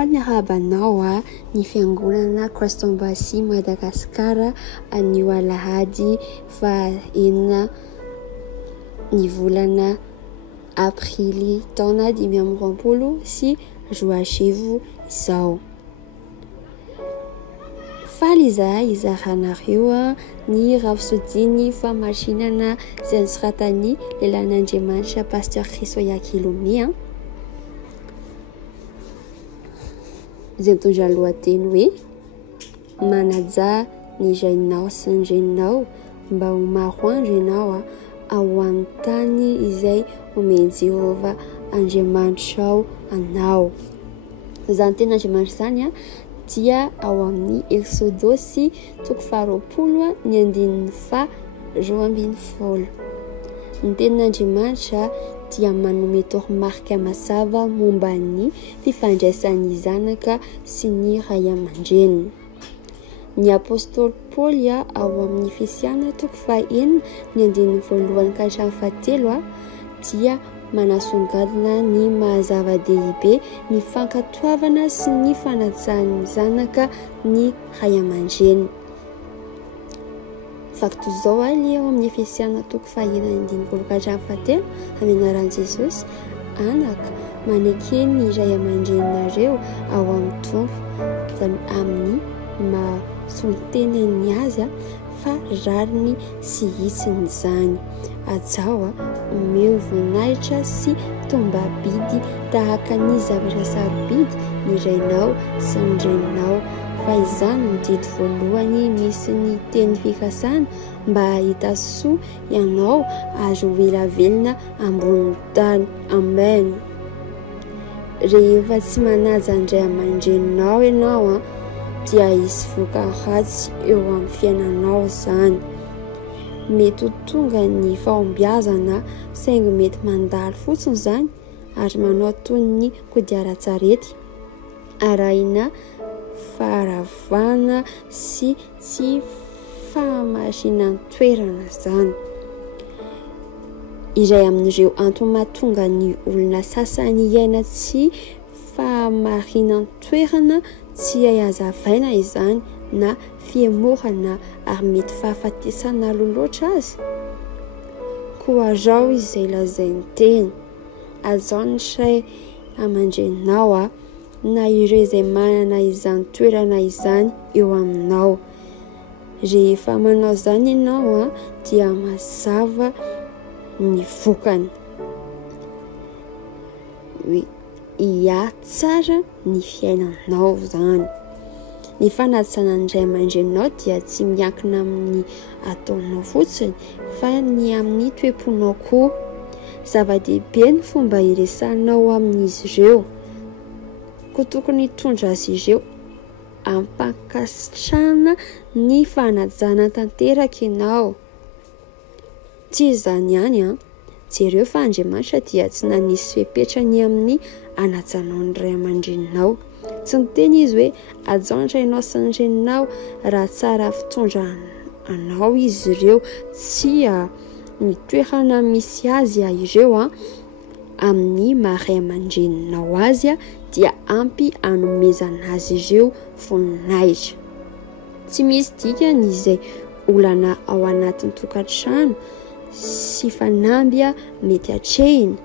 faly habanao ny fiangonana Christ-Embassy Madagasikara anio alahady fa 4 ny volana aprily taona 2020 sy roa arivo izao. Faly izahanareo ny rafisodiny famasinana izay nosoratany lelan'Andriamanitra Pasteur Kristoya Kilomia izay mitondra lohateny hoe manaja ny rainao sy ny reninao mba ho maroandro ianao ao amin'ny tany izay omeny Jehova Andriamanitrao anao. Izany ten'Andriamanitra zany dia ao amin'ny Exodosy 20:12. Ny tenin'Andriamanitra dia manome toromarika mazava momba ny fifandraisan'ny zanaka sy ny ray aman-dreniny. Ny apôstôly Paoly ao amin'ny Efesiana 4:1-7 dia manasongadina ny mahazava-dehibe ny fankatoavana sy ny fanajan'ny zanaka ny ray aman-dreniny. Fakto zao ilay ao amin'ny Efesiana 4:1-7 amin'ny anaran'i Jesosy, anaka manekeny ny ray aman-dreninareo ao amin'ny tompo izany amin'ny mahasolon-tenany azy fa rariny sy hitsiny izany. Ajaho omeo voninahitra sy tombabidy tahaka ny zavatra sarobidy ny rainao sy ny reninao, fa izany ny didy voalohany misy ny teny fikasana mba hahita soa ianao ary ho ela velona ambony tany. Amen. Rehefa tsy manaja ny ray aman-dreninao ianao dia hisy voka-ratsy eo amin'ny fiainanao izany. Mety ho tonga ny fahombiazana saingy mety mandalo fotsiny izany ary manao toy ny kodiaran-tsarety arahina faharavana sy tsy fahamarinana toerana izany. Iray amin'ireo antony mahatonga ny olona sasany iaina tsy fahamarinana toerana tsy hazavaina izany na fiemorana ary mety fahafatesana loloatra azy. Koa rao izay lazainy teny azao ny ray aman-dreninao na ireo izay manana izany toerana izany eo aminao. Rehefa manao izany ianao dia mazava ny vokany. Ia tsara ny fiainanao izany. Ny fanajana ny ray aman-dreninao dia tsy miankina amin'ny ataonao fotsiny fa ny amin'ny toe-ponao koa. Zava-dehibe ny fomba hiresanao amin'izy ireo. Koa tokony hitondra azy ireo ampankasitrana ny fanajana tanteraka ianao. Tsy izany ihany jereo fa Andriamanitra dia tsy nanisy fepetrany amin'ny anajanao ny ray aman-dreninao. Tsy niteny izy hoe ajaho ny rainao sy ny reninao raha tsara fitondra anao izy ireo, tsy ny toerana misy azy ireo amin'ny maha-ray aman-dreninao azy dia ampy anomezana azy ireo voninahitra. Tsy misy dikany izay olana ao anatin'ny tokantrano sy fanamby mety hatrehiny.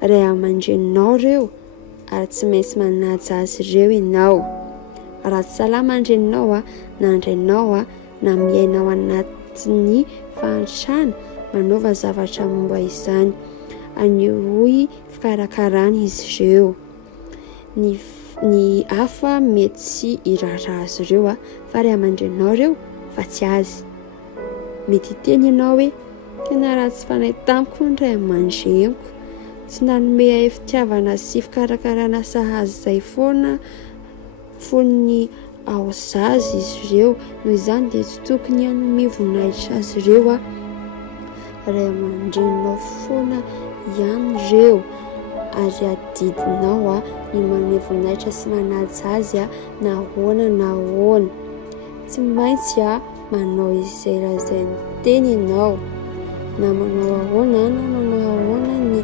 Ray aman-dreninao ireo ary tsy maintsy manaja azy ireo ianao. Raha tsy salama ny reninao na ny rainao na miainao anatin'ny fahantrana manaova zavatra momba izany, anehoy fikarakarana izy ireo. Ny hafa mety tsy hiraharaha azy ireo fa ray aman-dreninao ireo fa tsy azy. Mety hiteny ianao hoe tena raha tsy fanay tamiko ny ray aman-dreniko, tsy nanome fitiavana sy fikarakarana sahazy izay foana fon'ny ao zazy izy ireo, noho izany dia tsy tokony hanome voninahitra azy ireo ray aman-dreninao foana ihany ireo, ary adidinao ny manome voninahitra sy manaja azy na ahoana na ahoana. Tsy maintsy manao izay lazainy teny ianao, na manao ahoana na manao ahoana ny